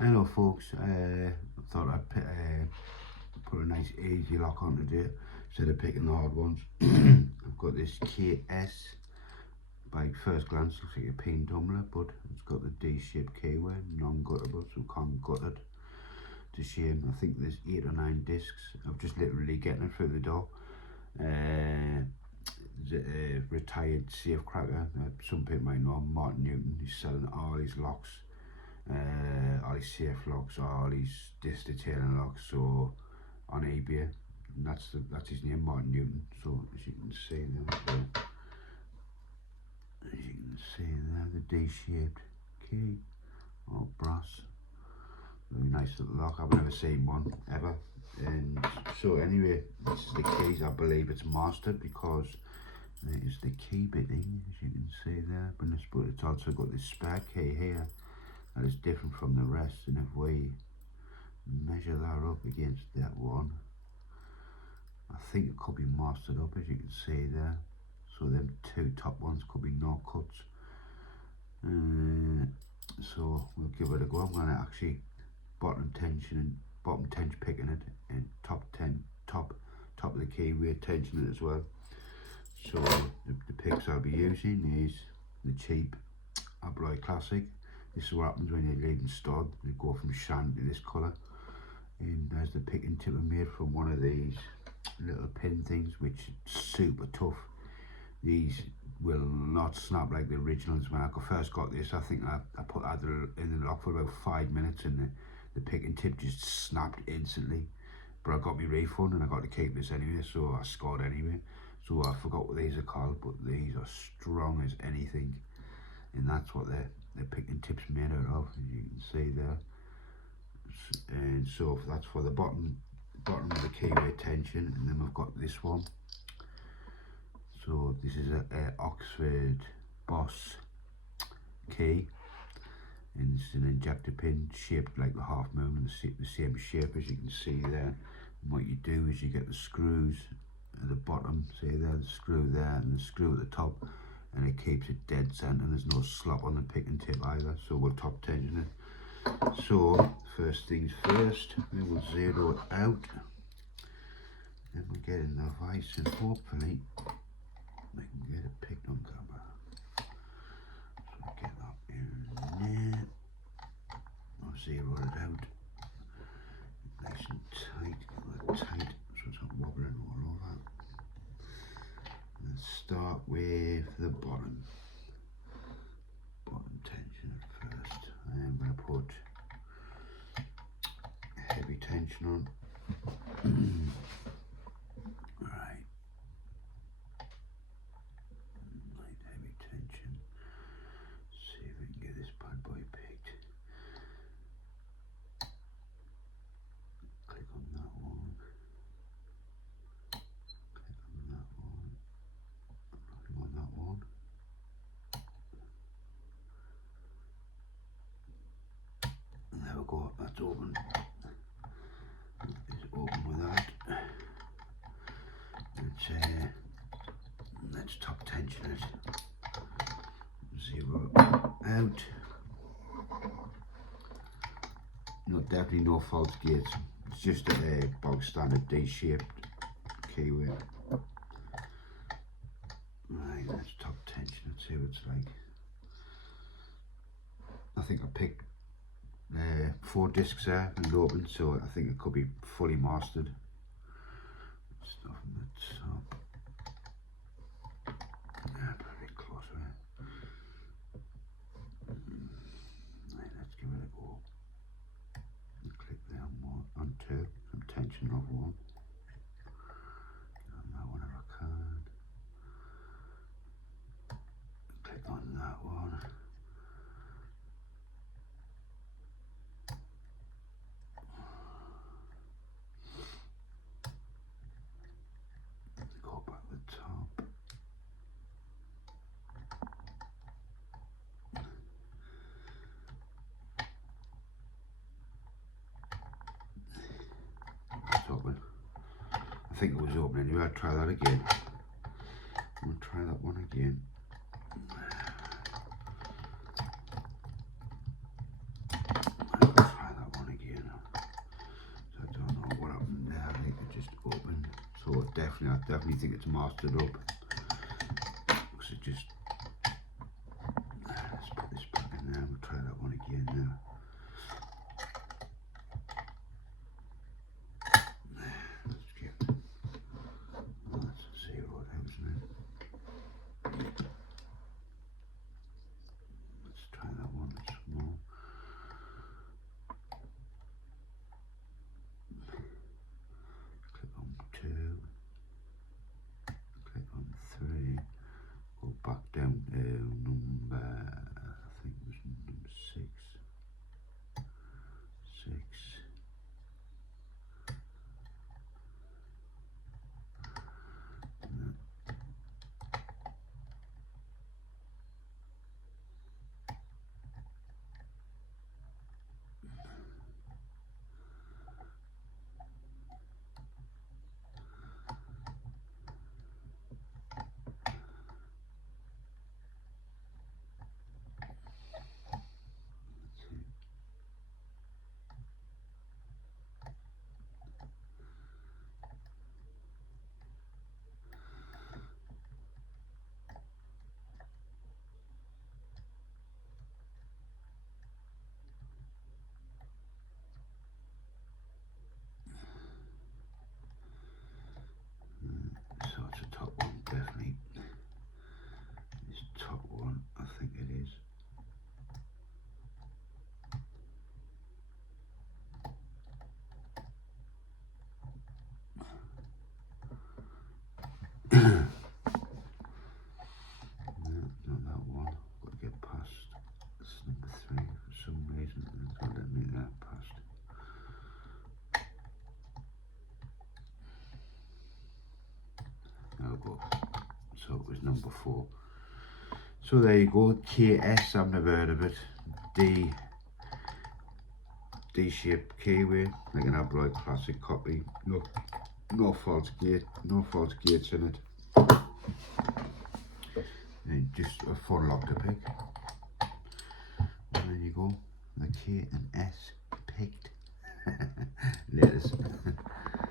Hello folks, thought I'd put a nice easy lock on today instead of picking the hard ones. I've got this KS, by first glance looks like a pin tumbler, but it's got the D-shaped keyway, non-guttable, so can't gut it. It's a shame. I think there's 8 or 9 discs. I'm just literally getting it through the door. Retired safe cracker, some people might know Martin Newton. He's selling all his locks, all his safe locks, all his Detainer locks, so on eBay. And that's his name, Martin Newton. So as you can see there, the D-shaped key, all brass, really nice little lock. I've never seen one ever. And so anyway, this is the keys. I believe it's mastered because there's the key bitting, as you can see there, but it's also got this spare key here that is different from the rest. And if we measure that up against that one, I think it could be mastered up, as you can see there. So them 2 top ones could be no cuts. So we'll give it a go. I'm gonna actually bottom tension picking it, and top of the keyway tension it as well. So the picks I'll be using is the cheap Alloy Classic. This is what happens when you leave them stud. They go from shine to this colour. And there's the picking tip I made from one of these little pin things, which is super tough. These will not snap like the originals. When I first got this, I think I put that in the lock for about 5 minutes, and the picking tip just snapped instantly. But I got my refund and I got to keep this anyway, so I scored anyway. So I forgot what these are called, but these are strong as anything, and that's what the picking tip's made out of, as you can see there. And so that's for the bottom of the keyway tension. And then we've got this one. So this is a Oxford Boss key, and it's an injector pin shaped like the half moon, and the same shape as you can see there. And what you do is you get the screws at the bottom, see there, the screw there and the screw at the top, and it keeps it dead center, and there's no slop on the picking tip either. So we'll top tension it. So first things first, we will zero it out, then we'll get in the vise, and hopefully I can get it picked on camera. So get that in there. I'll zero it out nice and tight, so it's not wobbling all over. Let's start with the bottom tension at first. I'm going to put heavy tension on. Right, light heavy tension. See if we can get this bad boy picked. Click on that one. Click on that one. Nothing on that one. And there we go. That's open. It's open with that. Let's top tension it. Zero out. No, definitely no false gates. It's just a bog standard D-shaped keyway. Right, let's top tension and see what it's like. I think I picked 4 discs there and open, so I think it could be fully mastered. Stuff on the top. Yeah, pretty close, right? Right, let's give it a go. Click there on 2, some tension off 1. Get on that one if I can. Click on that one. Go back to the top. It's open. I think it was open anyway. I'll try that again. I'm going to try that one again. I'll try definitely think it's mastered up. Because it just, let's put this back in there, we'll try that one again now. Let's get, that's 0 out, isn't it? Let's try that one, that's more. Click on 2, click on 3, go back down to number, I think it was number 6. 6. So it's the top one, definitely. This top one, I think it is. No, not that one. Got to get past. It's number 3 for some reason. It's not letting me that past. There we go. So it was number 4. So there you go. KS, I've never heard of it. D-shaped keyway, like an Padlock classic copy. No false gates in it. And just a fun lock to pick. And there you go, the K and